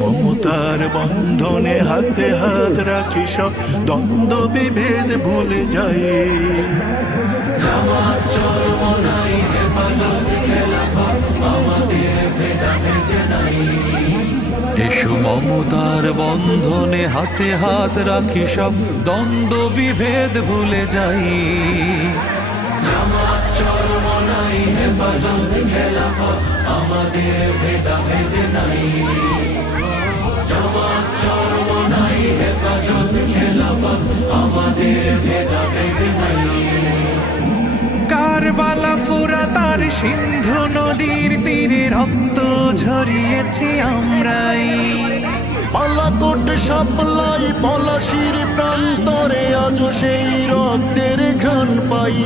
মমতার বন্ধনে হাতে হাত রাখি সব দ্বন্দ্ব বিভেদ ভুলে যাই। জামাত চরমনাই হেফাজত খেলাফত আমাদের ভেদাভেদ নাই। এসো মমতার বন্ধনে হাতে হাত রাখি সব দ্বন্দ্ব বিভেদ ভুলে যাই। জামাত চরমনাই হেফাজত খেলাফত আমাদের ভেদাভেদ নাই। জামাত চরমনাই হেফাজত খেলাফত আমাদের ভেদাভেদ নাই। কারবালা ফুরাত আর সিন্ধু নদীর তীরে রক্ত ঝরিয়েছি আমরাই। পালাকোট সাপলাই পলাশির প্রান্তরে আজ সেই রক্তের ঘ্রাণ পাই।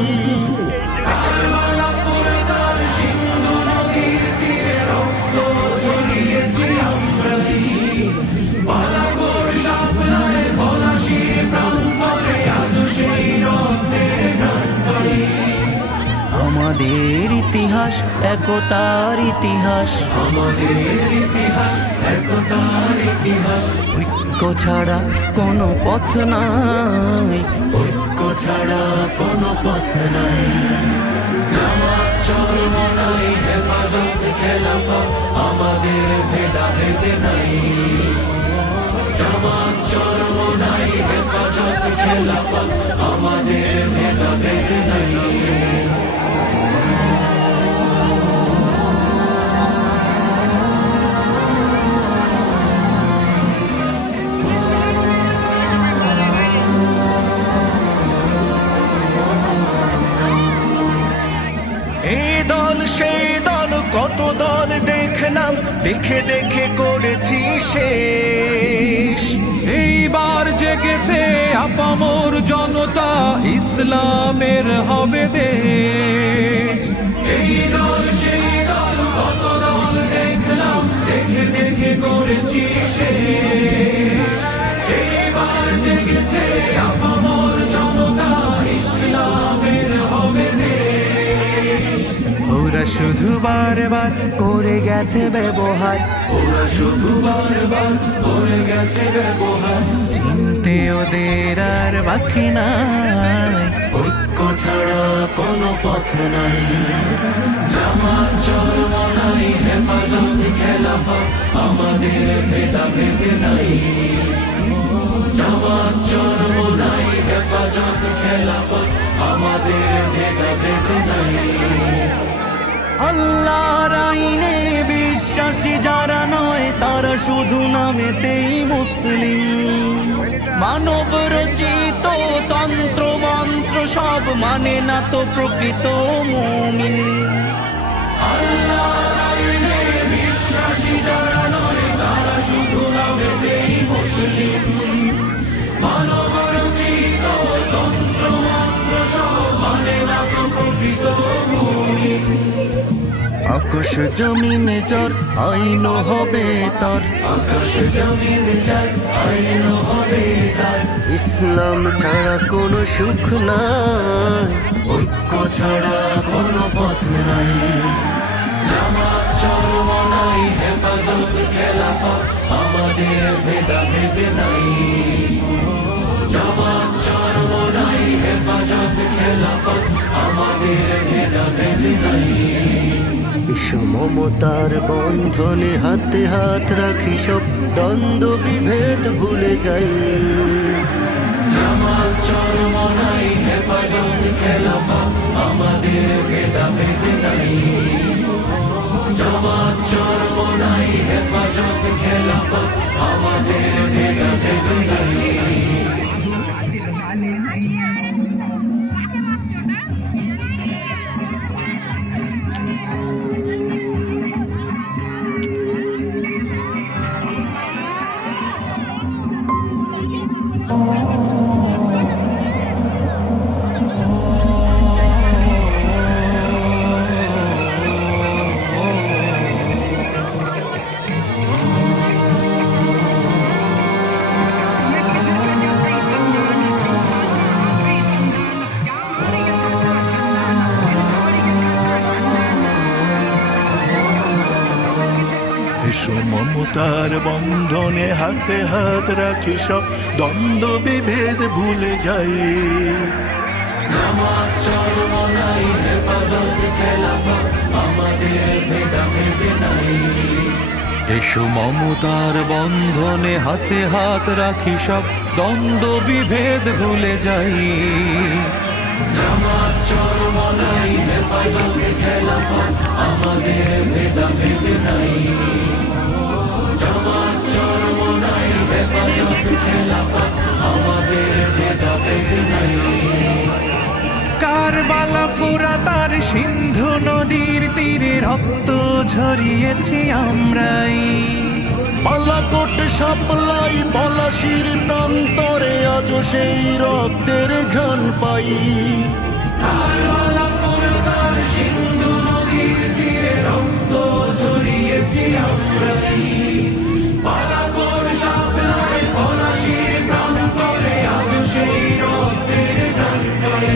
কারবালা ফুরাত আর সিন্ধু নদীর তীরে রক্ত ঝরিয়েছি আমরাই। পালাকোট সাপলাই পলাশির প্রান্তরে আজ সেই রক্তের ঘ্রাণ পাই। আমাদের ইতিহাস একতার ইতিহাস, আমাদের ইতিহাস একতার ইতিহাস। ঐক্য ছাড়া কোনো পথ নাই। ঐক্য ছাড়া কোনো পথ নাই। জামাত চরমনাই হেফাজত খেলাফত আমাদের ভেদাভেদ নাই। জামাত চরমনাই হেফাজত খেলাফত আমাদের ভেদাভেদ নাই। এই দল সেই দল কত দল দেখলাম, দেখে দেখে করেছি শেষ। এইবার জেগেছে আপামর জনতা, ইসলামের হবে দেশ। এই দল সেই দল কত দল দেখলাম, দেখে দেখে করেছি শেষ। এইবার জেগেছে আপামর জনতা, ইসলামের হবে দেশ। ওরা শুধু বারবার করে গেছে ব্যবহার, ওরা শুধু বারবার করে গেছে ব্যবহার। চিনতে ওদের আর বাকি নাই। ঐক্য ছাড়া কোনো পথ নাই। জামাত চরমনাই হেফাজত খেলাফত আমাদের ভেদাভেদ নাই। জামাত চরমনাই হেফাজত খেলাফত আমাদের ভেদাভেদ নাই। আল্লাহর আইনে বিশ্বাসী যারা নয়, তারা শুধু নামেতেই মুসলিম। মানব রচিত তন্ত্র মন্ত্র সব মানে না তো প্রকৃত মুমিন। আল্লাহর আইনে বিশ্বাসী যারা নয়, তারা শুধু নামেতেই মুসলিম। মানব রচিত তন্ত্র মন্ত্র সব মানে না তো প্রকৃত মুমিন। আকাশ জমিনে যার আইন হবে তার, আকাশ জমিন যার আইন হবে তার। ইসলাম ছাড়া কোনো সুখ নাই। ঐক্য ছাড়া কোনো পথ নাই। জামাত চরমনাই হেফাজত খেলাফত আমাদের ভেদাভেদ নাই। জামাত চরমনাই হেফাজত খেলাফত আমাদের ভেদাভেদ নাই। এসো মমতার বন্ধনে হাতে হাত রাখি সব দ্বন্দ্ব বিভেদ ভুলে যাই। জামাত চরমনাই হেফাজত খেলাফত আমাদের ভেদাভেদ নাই। জামাত চরমনাই হেফাজত খেলাফত আমাদের ভেদাভেদ নাই। মমতার বন্ধনে হাতে হাত রাখি সব দ্বন্দ্ব বিভেদ ভুলে যাই। জামাত চরমনাই হেফাজত খেলাফত আমাদের ভেদাভেদ নাই। এসো মমতার বন্ধনে হাতে হাত রাখি সব দ্বন্দ্ব বিভেদ ভুলে যাই। জামাত চরমনাই হেফাজত খেলাফত আমাদের ভেদাভেদ নাই। জামাত চরমনাই হেফাজত খেলাফত আমাদের ভেদাভেদ নাই। কারবালা ফুরাত আর সিন্ধু নদীর তীরে রক্ত ঝরিয়েছি আমরাই। বালাকোট সাপ্লাই পলাশির প্রান্তরে আজ সেই রক্তের ঘ্রাণ পাই। কারবালা ফুরাত আর সিন্ধু নদীর তীরে রক্ত ঝরিয়েছি আমরাই। বালাকোট সাপ্লাই পলাশির প্রান্তরে আজ সেই রক্তের ঘ্রাণ পাই।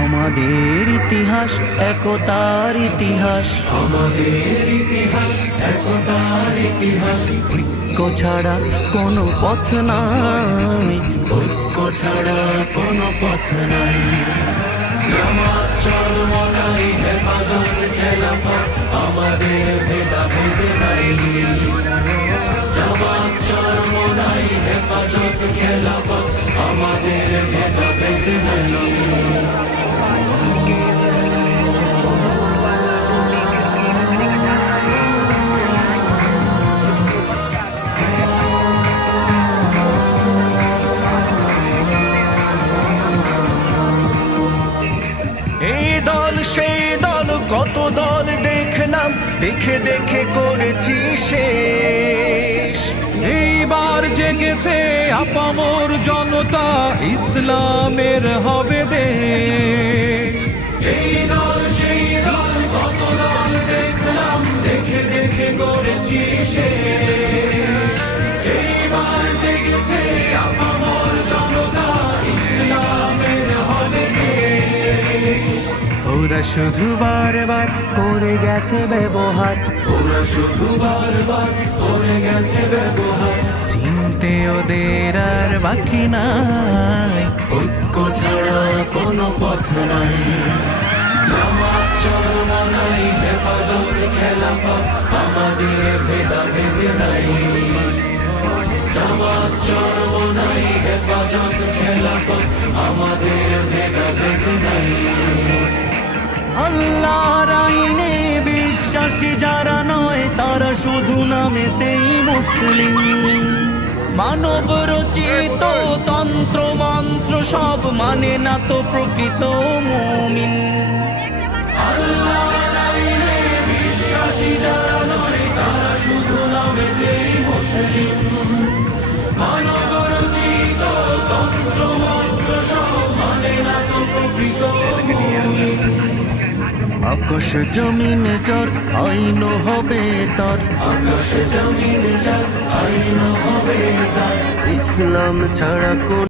আমাদের ইতিহাস একতার ইতিহাস, আমাদের ইতিহাস একতার ইতিহাস। ঐক্য ছাড়া কোনো পথ নাই, ঐক্য ছাড়া কোনো পথ নাই। জামাত চরমনাই হেফাজত খেলাফত আমাদের ভেদাভেদ নাই। জামাত চরমনাই হেফাজত খেলাফত আমাদের ভেদাভেদ নাই। এই দল সেই দল কত দল দেখলাম, দেখে দেখে করেছি শেষ। এইবার জেগেছে আপামর জনতা, ইসলামের হবে দেশ। এই দল সেই দল কত দল দেখলাম, দেখে দেখে করেছি শেষ। এইবার জেগেছে আপামর জনতা, ইসলামের হবে দেশ। ওরা শুধু বারবার করে গেছে ব্যবহার, ওরা শুধু বারবার করে গেছে ব্যবহার। চিনতে ওদের আর বাকি নাই, ঐক্য ছাড়া কোনো পথ নাই। জামাত চরমনাই হেফাজত খেলাফত আমাদের ভেদাভেদ নাই। জামাত চরমনাই হেফাজত খেলাফত আমাদের ভেদাভেদ নাই। আল্লাহর আইনে বিশ্বাসী যারা নয়, তারা শুধু নামেতেই মুসলিম। মানব রচিত তন্ত্র মন্ত্র সব মানে না তো প্রকৃত মুমিন। আল্লাহর আইনে বিশ্বাসী যারা নয়, তারা শুধু নামেতেই মুসলিম। মানব রচিত তন্ত্র মন্ত্র সব মানে না তো প্রকৃত মুমিন। আকাশ জমিন যার আইন হবে তার, আকাশ জমিন যার আইন হবে তার। ইসলাম ছাড়া কোন